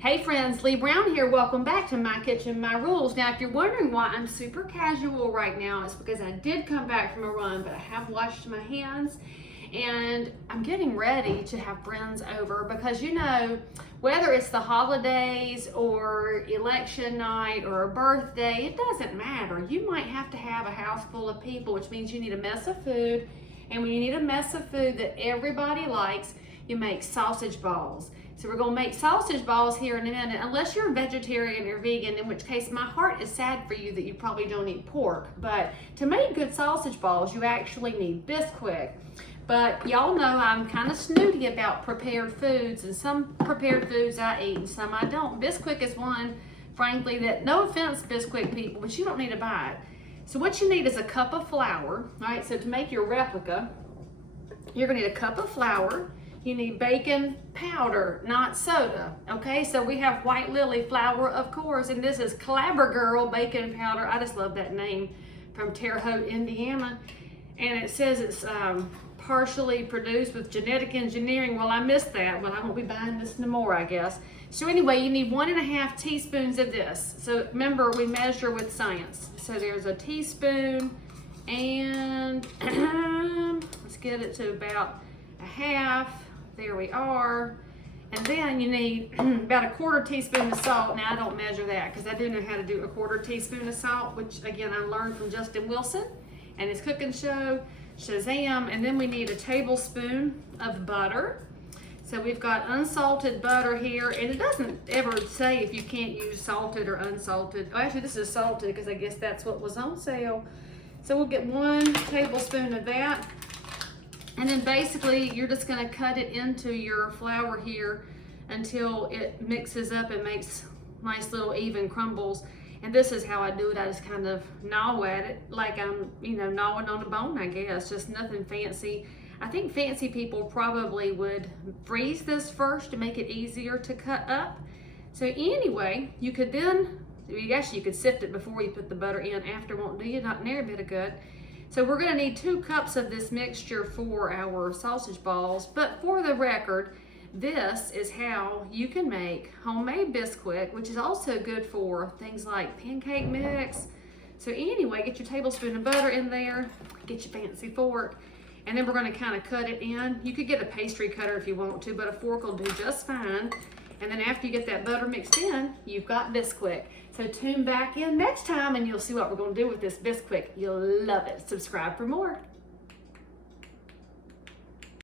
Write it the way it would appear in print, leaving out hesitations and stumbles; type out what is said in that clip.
Hey friends, Leigh Brown here. Welcome back to My Kitchen, My Rules. Now, if you're wondering why I'm super casual right now, it's because I did come back from a run, but I have washed my hands and I'm getting ready to have friends over because, you know, whether it's the holidays or election night or a birthday, it doesn't matter. You might have to have a house full of people, which means you need a mess of food. And when you need a mess of food that everybody likes, you make sausage balls. So we're gonna make sausage balls here in a minute, unless you're a vegetarian or vegan, in which case my heart is sad for you that you probably don't eat pork. But to make good sausage balls, you actually need Bisquick. But y'all know I'm kind of snooty about prepared foods, and some prepared foods I eat and some I don't. Bisquick is one, frankly, that, no offense Bisquick people, but you don't need to buy it. So what you need is a cup of flour. All right, so to make your replica, you're gonna need a cup of flour. You need baking powder, not soda, okay? So we have White Lily flour, of course, and this is Clabber Girl baking powder. I just love that name, from Terre Haute, Indiana. And it says it's partially produced with genetic engineering. Well, I missed that. Well, I won't be buying this no more, I guess. So anyway, you need 1.5 teaspoons of this. So remember, we measure with science. So there's a teaspoon, and let's get it to about a half. There we are. And then you need about a 1/4 teaspoon of salt. Now I don't measure that because I do know how to do a 1/4 teaspoon of salt, which again I learned from Justin Wilson and his cooking show, Shazam. And then we need a tablespoon of butter. So we've got unsalted butter here, and it doesn't ever say if you can't use salted or unsalted. Oh, actually this is salted because I guess that's what was on sale. So we'll get 1 tablespoon of that. And then basically you're just gonna cut it into your flour here until it mixes up and makes nice little even crumbles. And this is how I do it. I just kind of gnaw at it like I'm, you know, gnawing on a bone, I guess. Just nothing fancy. I think fancy people probably would freeze this first to make it easier to cut up. So anyway, you could then, actually you could sift it before you put the butter in. After won't do you not near a bit of good. So we're gonna need 2 cups of this mixture for our sausage balls. But for the record, this is how you can make homemade Bisquick, which is also good for things like pancake mix. So anyway, get your tablespoon of butter in there, get your fancy fork, and then we're gonna kind of cut it in. You could get a pastry cutter if you want to, but a fork will do just fine. And then after you get that butter mixed in, you've got Bisquick. So tune back in next time and you'll see what we're gonna do with this Bisquick. You'll love it. Subscribe for more.